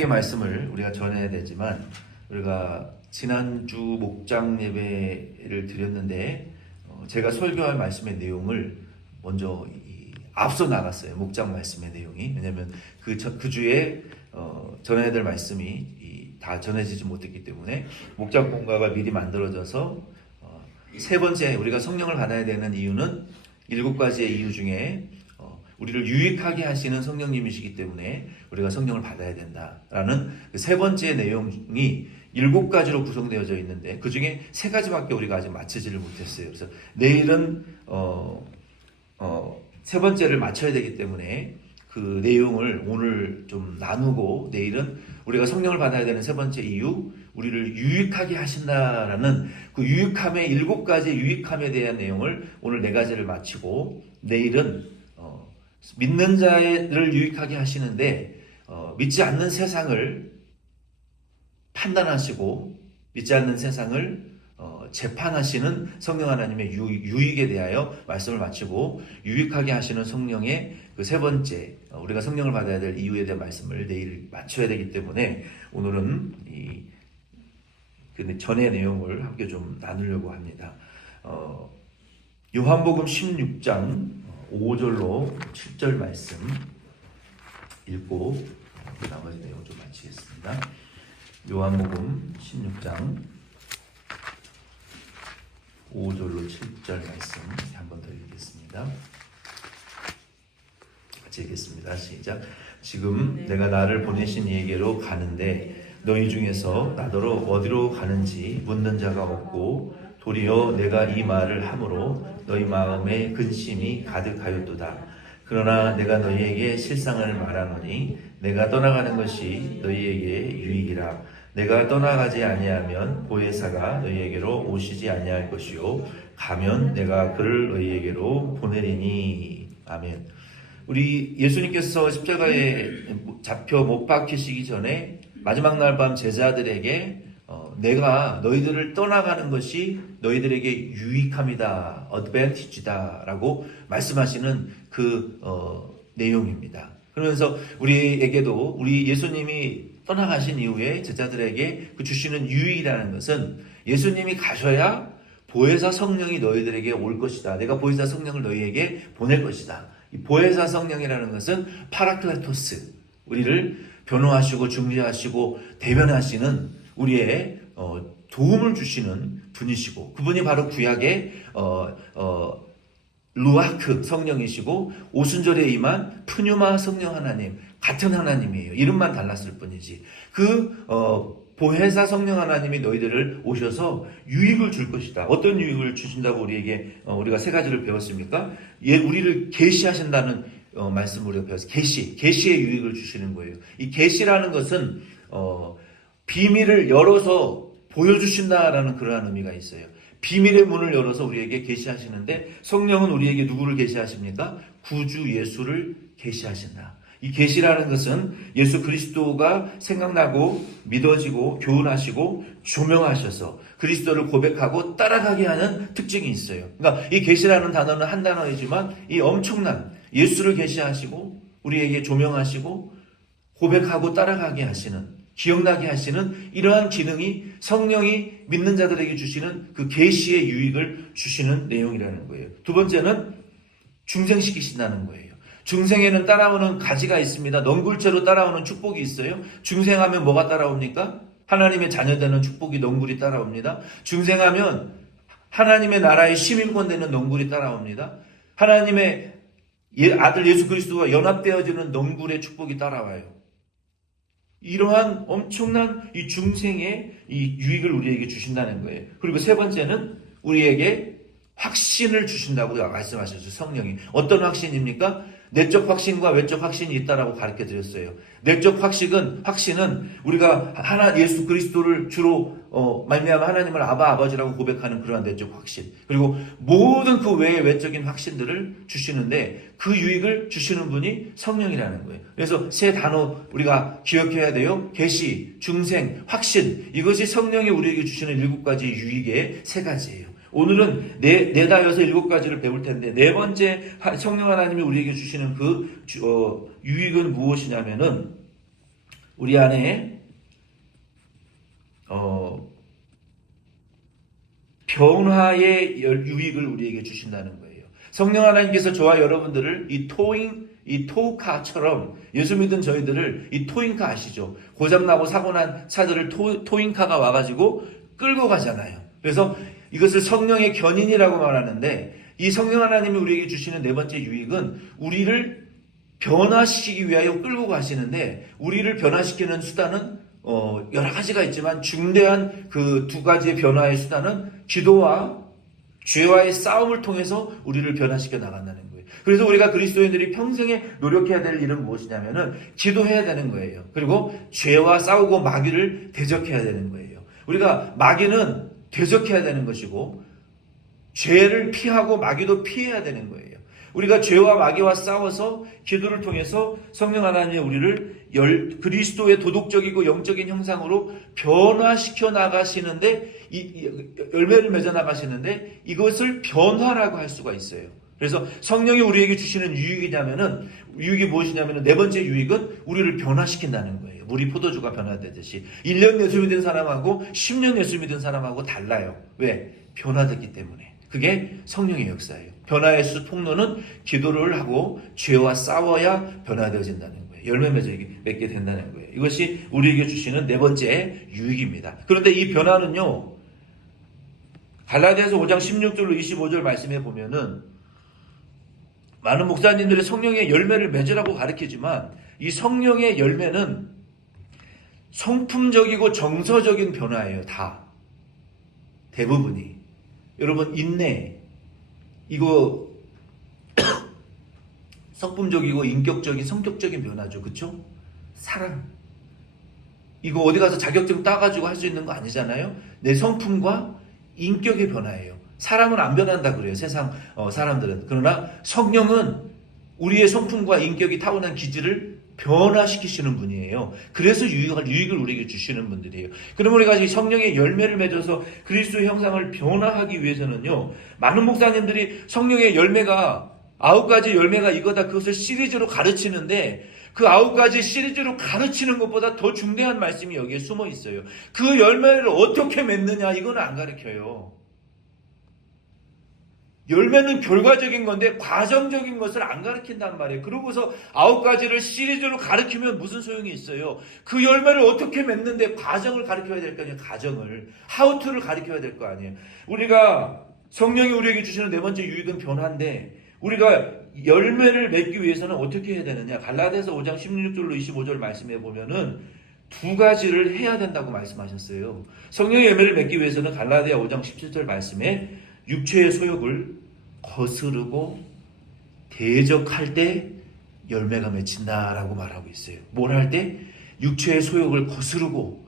의 말씀을 우리가 전해야 되지만 우리가 지난주 목장 예배를 드렸는데 제가 설교할 말씀의 내용을 먼저 앞서 나갔어요. 목장 말씀의 내용이. 왜냐하면 그 주에 전해야 될 말씀이 다 전해지지 못했기 때문에 목장 공가가 미리 만들어져서 세 번째 우리가 성령을 받아야 되는 이유는 7가지의 이유 중에 우리를 유익하게 하시는 성령님이시기 때문에 우리가 성령을 받아야 된다라는 그 세 번째 내용이 7가지로 구성되어져 있는데 그 중에 3가지밖에 우리가 아직 마치지를 못했어요. 그래서 내일은 세 번째를 마쳐야 되기 때문에 그 내용을 오늘 좀 나누고 내일은 우리가 성령을 받아야 되는 세 번째 이유, 우리를 유익하게 하신다라는 그 유익함의 7가지 유익함에 대한 내용을 오늘 4가지를 마치고 내일은 믿는 자를 유익하게 하시는데 믿지 않는 세상을 판단하시고 믿지 않는 세상을 재판하시는 성령 하나님의 유익에 대하여 말씀을 마치고 유익하게 하시는 성령의 그 세 번째 우리가 성령을 받아야 될 이유에 대한 말씀을 내일 마쳐야 되기 때문에 오늘은 그 전의 내용을 함께 좀 나누려고 합니다. 요한복음 16장 5절로 7절 말씀 읽고 나머지 내용 좀 마치겠습니다. 요한복음 16장 5절로 7절 말씀 한 번 더 읽겠습니다. 같이 읽겠습니다. 시작. 지금 내가 나를 보내신 이에게로 가는데 너희 중에서 나더러 어디로 가는지 묻는 자가 없고 도리어 내가 이 말을 함으로 너희 마음에 근심이 가득하였도다. 그러나 내가 너희에게 실상을 말하노니 내가 떠나가는 것이 너희에게 유익이라. 내가 떠나가지 아니하면 보혜사가 너희에게로 오시지 아니할 것이요 가면 내가 그를 너희에게로 보내리니. 아멘. 우리 예수님께서 십자가에 잡혀 못 박히시기 전에 마지막 날 밤 제자들에게 내가 너희들을 떠나가는 것이 너희들에게 유익함이다, 어드밴티지다 라고 말씀하시는 그 내용입니다. 그러면서 우리에게도 우리 예수님이 떠나가신 이후에 제자들에게 그 주시는 유익이라는 것은 예수님이 가셔야 보혜사 성령이 너희들에게 올 것이다. 내가 보혜사 성령을 너희에게 보낼 것이다. 이 보혜사 성령이라는 것은 파라클레토스, 우리를 변호하시고 중재하시고 대변하시는 우리의 도움을 주시는 분이시고 그분이 바로 구약의 루아크 성령이시고 오순절에 임한 푸뉴마 성령 하나님, 같은 하나님이에요. 이름만 달랐을 뿐이지. 그 보혜사 성령 하나님이 너희들을 오셔서 유익을 줄 것이다. 어떤 유익을 주신다고 우리가 3가지를 배웠습니까? 우리를 계시하신다는 말씀을 우리가 배웠어요. 계시의 유익을 주시는 거예요. 이 계시라는 것은 비밀을 열어서 보여주신다라는 그러한 의미가 있어요. 비밀의 문을 열어서 우리에게 계시하시는데 성령은 우리에게 누구를 계시하십니까? 구주 예수를 계시하신다. 이 계시라는 것은 예수 그리스도가 생각나고 믿어지고 교훈하시고 조명하셔서 그리스도를 고백하고 따라가게 하는 특징이 있어요. 그러니까 이 계시라는 단어는 한 단어이지만 이 엄청난 예수를 계시하시고 우리에게 조명하시고 고백하고 따라가게 하시는, 기억나게 하시는 이러한 기능이 성령이 믿는 자들에게 주시는 그 계시의 유익을 주시는 내용이라는 거예요. 두 번째는 중생시키신다는 거예요. 중생에는 따라오는 가지가 있습니다. 넝굴째로 따라오는 축복이 있어요. 중생하면 뭐가 따라옵니까? 하나님의 자녀되는 축복이 넝굴이 따라옵니다. 중생하면 하나님의 나라의 시민권 되는 넝굴이 따라옵니다. 하나님의 아들 예수 그리스도와 연합되어지는 넝굴의 축복이 따라와요. 이러한 엄청난 이 중생의 이 유익을 우리에게 주신다는 거예요. 그리고 세 번째는 우리에게 확신을 주신다고 말씀하셨어요. 성령이. 어떤 확신입니까? 내적 확신과 외적 확신이 있다라고 가르쳐 드렸어요. 내적 확신은 우리가 예수 그리스도를 주로 말미암아 하나님을 아버지라고 고백하는 그러한 내적 확신. 그리고 모든 그 외의 외적인 확신들을 주시는데 그 유익을 주시는 분이 성령이라는 거예요. 그래서 3 단어 우리가 기억해야 돼요. 계시, 중생, 확신. 이것이 성령이 우리에게 주시는 7가지 유익의 3가지예요. 오늘은 7가지를 배울 텐데 4번째 성령 하나님이 우리에게 주시는 그 유익은 무엇이냐면은 우리 안에 변화의 유익을 우리에게 주신다는 거예요. 성령 하나님께서 저와 여러분들을 이 토우카처럼, 예수 믿은 저희들을, 이 토잉카 아시죠? 고장나고 사고난 차들을 토잉카가 와가지고 끌고 가잖아요. 그래서 이것을 성령의 견인이라고 말하는데, 이 성령 하나님이 우리에게 주시는 네 번째 유익은 우리를 변화시키기 위하여 끌고 가시는데, 우리를 변화시키는 수단은 여러 가지가 있지만 중대한 그 두 가지의 변화의 수단은 기도와 죄와의 싸움을 통해서 우리를 변화시켜 나간다는 거예요. 그래서 우리가 그리스도인들이 평생에 노력해야 될 일은 무엇이냐면은 기도해야 되는 거예요. 그리고 죄와 싸우고 마귀를 대적해야 되는 거예요. 우리가 마귀는 대적해야 되는 것이고 죄를 피하고 마귀도 피해야 되는 거예요. 우리가 죄와 마귀와 싸워서 기도를 통해서 성령 하나님의 우리를 그리스도의 도덕적이고 영적인 형상으로 변화시켜 나가시는데, 열매를 맺어 나가시는데, 이것을 변화라고 할 수가 있어요. 그래서 성령이 우리에게 주시는 유익이 무엇이냐면은, 네 번째 유익은 우리를 변화시킨다는 거예요. 물이 포도주가 변화되듯이. 1년 예수 믿은 사람하고 10년 예수 믿은 사람하고 달라요. 왜? 변화됐기 때문에. 그게 성령의 역사예요. 변화의 통로는 기도를 하고 죄와 싸워야 변화되어진다는 거예요. 열매 맺게 된다는 거예요. 이것이 우리에게 주시는 네 번째 유익입니다. 그런데 이 변화는요, 갈라디아서 5장 16절로 25절 말씀에 보면은 많은 목사님들이 성령의 열매를 맺으라고 가르치지만, 이 성령의 열매는 성품적이고 정서적인 변화예요. 다. 대부분이. 여러분, 인내, 이거 성품적이고 인격적인 성격적인 변화죠. 그렇죠? 사랑, 이거 어디 가서 자격증 따가지고 할 수 있는 거 아니잖아요. 내 성품과 인격의 변화예요. 사람은 안 변한다 그래요, 세상 사람들은. 그러나 성령은 우리의 성품과 인격이 타고난 기질을 변화시키시는 분이에요. 그래서 유익을 우리에게 주시는 분들이에요. 그럼 우리가 성령의 열매를 맺어서 그리스도의 형상을 변화하기 위해서는요, 많은 목사님들이 성령의 열매가 9가지 열매가 이거다, 그것을 시리즈로 가르치는데, 그 9가지 시리즈로 가르치는 것보다 더 중대한 말씀이 여기에 숨어 있어요. 그 열매를 어떻게 맺느냐, 이거는 안 가르쳐요. 열매는 결과적인 건데 과정적인 것을 안 가르친단 말이에요. 그러고서 9가지를 시리즈로 가르치면 무슨 소용이 있어요? 그 열매를 어떻게 맺는데 과정을 가르쳐야 될 거 아니에요. 과정을, 하우투를 가르쳐야 될 거 아니에요. 우리가 성령이 우리에게 주시는 네 번째 유익은 변화인데, 우리가 열매를 맺기 위해서는 어떻게 해야 되느냐? 갈라디아서 5장 16절로 25절 말씀해 보면은 두 가지를 해야 된다고 말씀하셨어요. 성령의 열매를 맺기 위해서는 갈라디아 5장 17절 말씀에 육체의 소욕을 거스르고 대적할 때 열매가 맺힌다라고 말하고 있어요. 뭘 할 때? 육체의 소욕을 거스르고,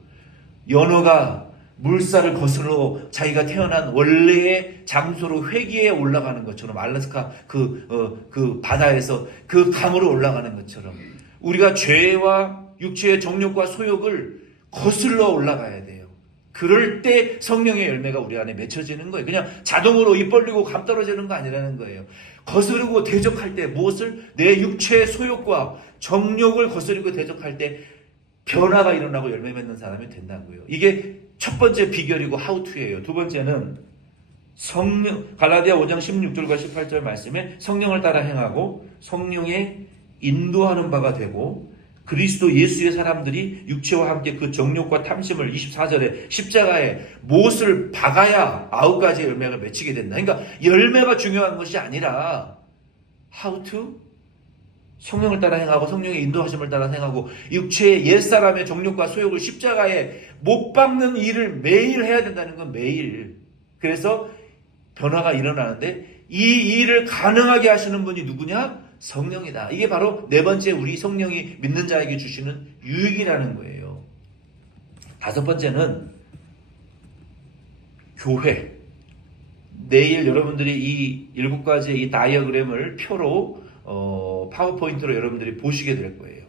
연어가 물살을 거스러 자기가 태어난 원래의 장소로 회귀에 올라가는 것처럼, 알래스카 그 바다에서 그 강으로 올라가는 것처럼, 우리가 죄와 육체의 정욕과 소욕을 거슬러 올라가야 돼요. 그럴 때 성령의 열매가 우리 안에 맺혀지는 거예요. 그냥 자동으로 입 벌리고 감 떨어지는 거 아니라는 거예요. 거스르고 대적할 때 무엇을? 내 육체의 소욕과 정욕을 거스르고 대적할 때 변화가 일어나고 열매 맺는 사람이 된다는 거예요. 이게 첫 번째 비결이고 하우투예요. 두 번째는 갈라디아 5장 16절과 18절 말씀에 성령을 따라 행하고 성령의 인도하는 바가 되고, 그리스도 예수의 사람들이 육체와 함께 그 정욕과 탐심을 24절에 십자가에 못을 박아야 9가지 열매가 맺히게 된다. 그러니까 열매가 중요한 것이 아니라 how to, 성령을 따라 행하고 성령의 인도하심을 따라 행하고 육체의 옛사람의 정욕과 소욕을 십자가에 못 박는 일을 매일 해야 된다는 건 매일. 그래서 변화가 일어나는데, 이 일을 가능하게 하시는 분이 누구냐? 성령이다. 이게 바로 네 번째 우리 성령이 믿는 자에게 주시는 유익이라는 거예요. 다섯 번째는 교회. 내일 여러분들이 이 7가지의 이 다이어그램을 표로 파워포인트로 여러분들이 보시게 될 거예요.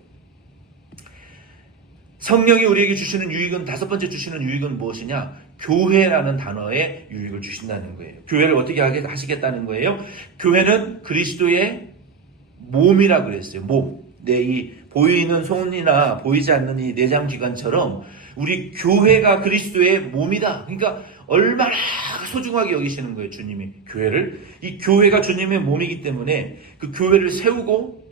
성령이 우리에게 주시는 유익은, 다섯 번째 주시는 유익은 무엇이냐? 교회라는 단어의 유익을 주신다는 거예요. 교회를 어떻게 하시겠다는 거예요? 교회는 그리스도의 몸이라 그랬어요. 몸. 내 이 보이는 손이나 보이지 않는 이 내장기관처럼 우리 교회가 그리스도의 몸이다. 그러니까 얼마나 소중하게 여기시는 거예요, 주님이 교회를. 이 교회가 주님의 몸이기 때문에 그 교회를 세우고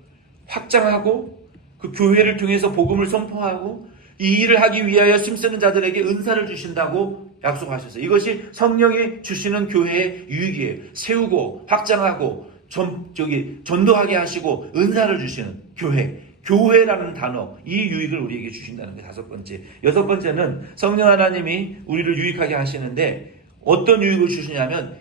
확장하고 그 교회를 통해서 복음을 선포하고 이 일을 하기 위하여 힘쓰는 자들에게 은사를 주신다고 약속하셨어요. 이것이 성령이 주시는 교회의 유익이에요. 세우고 확장하고 전도하게 하시고 은사를 주시는 교회. 교회라는 단어, 이 유익을 우리에게 주신다는 게 다섯 번째. 여섯 번째는 성령 하나님이 우리를 유익하게 하시는데 어떤 유익을 주시냐면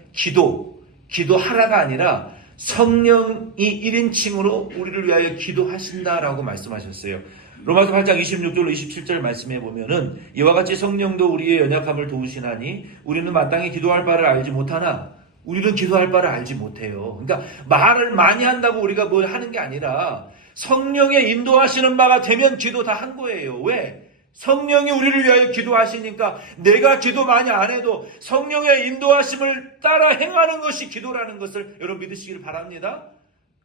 기도하라가 아니라 성령이 1인칭으로 우리를 위하여 기도하신다라고 말씀하셨어요. 로마서 8장 26절로 27절 말씀해 보면은 이와 같이 성령도 우리의 연약함을 도우시나니 우리는 마땅히 기도할 바를 알지 못하나 우리는 기도할 바를 알지 못해요. 그러니까 말을 많이 한다고 우리가 뭘 하는 게 아니라 성령의 인도하시는 바가 되면 기도 다 한 거예요. 왜? 성령이 우리를 위하여 기도하시니까 내가 기도 많이 안 해도 성령의 인도하심을 따라 행하는 것이 기도라는 것을 여러분 믿으시기를 바랍니다.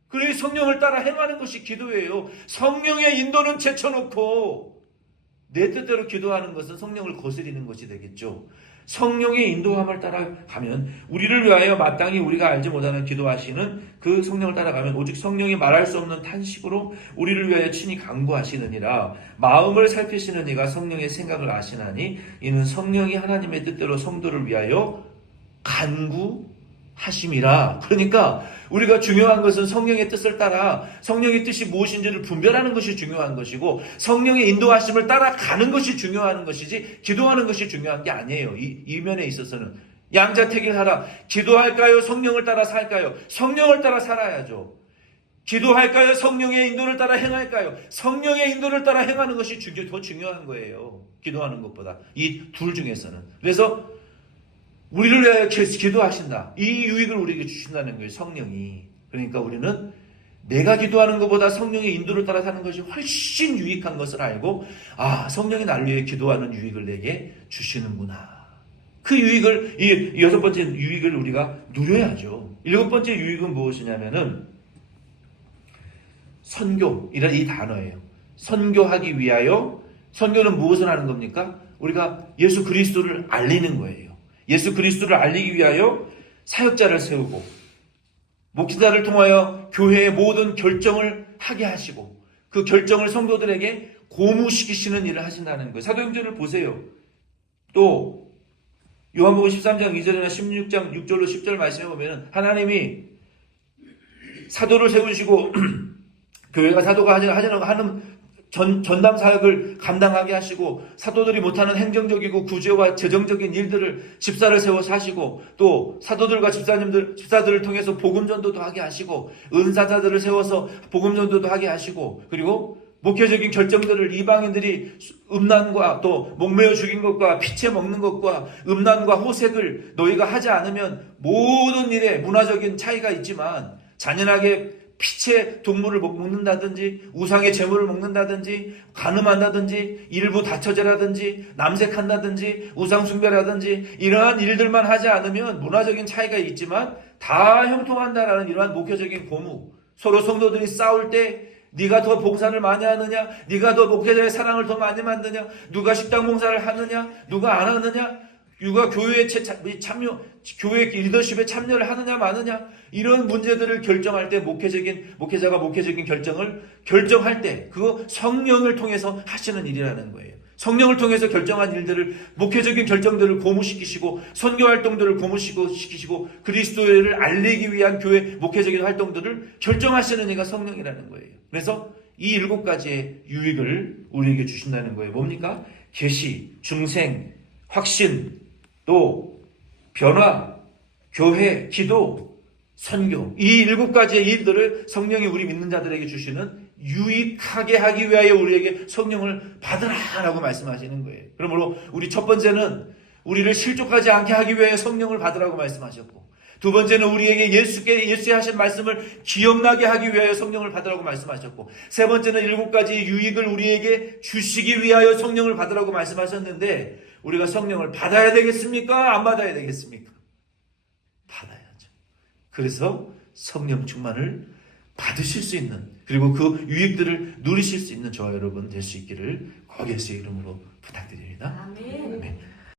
그래서 성령을 따라 행하는 것이 기도예요. 성령의 인도는 제쳐놓고 내 뜻대로 기도하는 것은 성령을 거스리는 것이 되겠죠. 성령의 인도함을 따라가면 우리를 위하여 마땅히 우리가 알지 못하는 기도하시는 그 성령을 따라가면 오직 성령이 말할 수 없는 탄식으로 우리를 위하여 친히 간구하시느니라. 마음을 살피시는 이가 성령의 생각을 아시나니 이는 성령이 하나님의 뜻대로 성도를 위하여 간구하심이라. 그러니까 우리가 중요한 것은 성령의 뜻을 따라 성령의 뜻이 무엇인지를 분별하는 것이 중요한 것이고 성령의 인도하심을 따라가는 것이 중요한 것이지 기도하는 것이 중요한 게 아니에요. 이 면에 있어서는 양자택일하라. 기도할까요? 성령을 따라 살까요? 성령을 따라 살아야죠. 기도할까요? 성령의 인도를 따라 행할까요? 성령의 인도를 따라 행하는 것이 더 중요한 거예요. 기도하는 것보다 이 둘 중에서는. 그래서 우리를 위하여 기도하신다. 이 유익을 우리에게 주신다는 거예요. 성령이. 그러니까 우리는 내가 기도하는 것보다 성령의 인도를 따라 사는 것이 훨씬 유익한 것을 알고 성령이 나를 위해 기도하는 유익을 내게 주시는구나. 그 유익을 이 여섯 번째 유익을 우리가 누려야죠. 일곱 번째 유익은 무엇이냐면은 선교이란 이 단어예요. 선교하기 위하여. 선교는 무엇을 하는 겁니까? 우리가 예수 그리스도를 알리는 거예요. 예수 그리스도를 알리기 위하여 사역자를 세우고 목회자를 통하여 교회의 모든 결정을 하게 하시고 그 결정을 성도들에게 고무시키시는 일을 하신다는 거예요. 사도행전을 보세요. 또 요한복음 13장 2절이나 16장 6절로 10절 말씀해 보면 하나님이 사도를 세우시고 교회가 사도가 하는 전담 사역을 감당하게 하시고 사도들이 못하는 행정적이고 구제와 재정적인 일들을 집사를 세워서 하시고 또 사도들과 집사들을 통해서 복음전도도 하게 하시고 은사자들을 세워서 복음전도도 하게 하시고 그리고 목회적인 결정들을 이방인들이 음란과 또 목매어 죽인 것과 피채 먹는 것과 음란과 호색을 너희가 하지 않으면 모든 일에 문화적인 차이가 있지만 잔인하게 피채 동물을 먹는다든지 우상의 재물을 먹는다든지 간음한다든지 일부 다처제라든지 남색한다든지 우상숭배라든지 이러한 일들만 하지 않으면 문화적인 차이가 있지만 다 형통한다라는 이러한 목회적인 고무. 서로 성도들이 싸울 때 네가 더 봉사를 많이 하느냐, 네가 더 목회자의 사랑을 더 많이 만드냐, 누가 식당 봉사를 하느냐, 누가 안 하느냐, 누가 교회에 참여, 교회 리더십에 참여를 하느냐 마느냐 이런 문제들을 결정할 때 목회자가 목회적인 결정을 결정할 때 그거 성령을 통해서 하시는 일이라는 거예요. 성령을 통해서 결정한 일들을 목회적인 결정들을 고무시키시고 선교 활동들을 고무시키시고 그리스도를 알리기 위한 교회 목회적인 활동들을 결정하시는 이가 성령이라는 거예요. 그래서 이 일곱 가지의 유익을 우리에게 주신다는 거예요. 뭡니까? 계시, 중생, 확신, 또 변화, 교회, 기도, 선교 이 일곱 가지의 일들을 성령이 우리 믿는 자들에게 주시는 유익하게 하기 위하여 우리에게 성령을 받으라라고 말씀하시는 거예요. 그러므로 우리 첫 번째는 우리를 실족하지 않게 하기 위하여 성령을 받으라고 말씀하셨고 두 번째는 우리에게 예수의 하신 말씀을 기억나게 하기 위하여 성령을 받으라고 말씀하셨고 세 번째는 일곱 가지의 유익을 우리에게 주시기 위하여 성령을 받으라고 말씀하셨는데 우리가 성령을 받아야 되겠습니까? 안 받아야 되겠습니까? 받아야죠. 그래서 성령 충만을 받으실 수 있는 그리고 그 유익들을 누리실 수 있는 저와 여러분 될 수 있기를 꼭 예수의 이름으로 부탁드립니다. 아멘.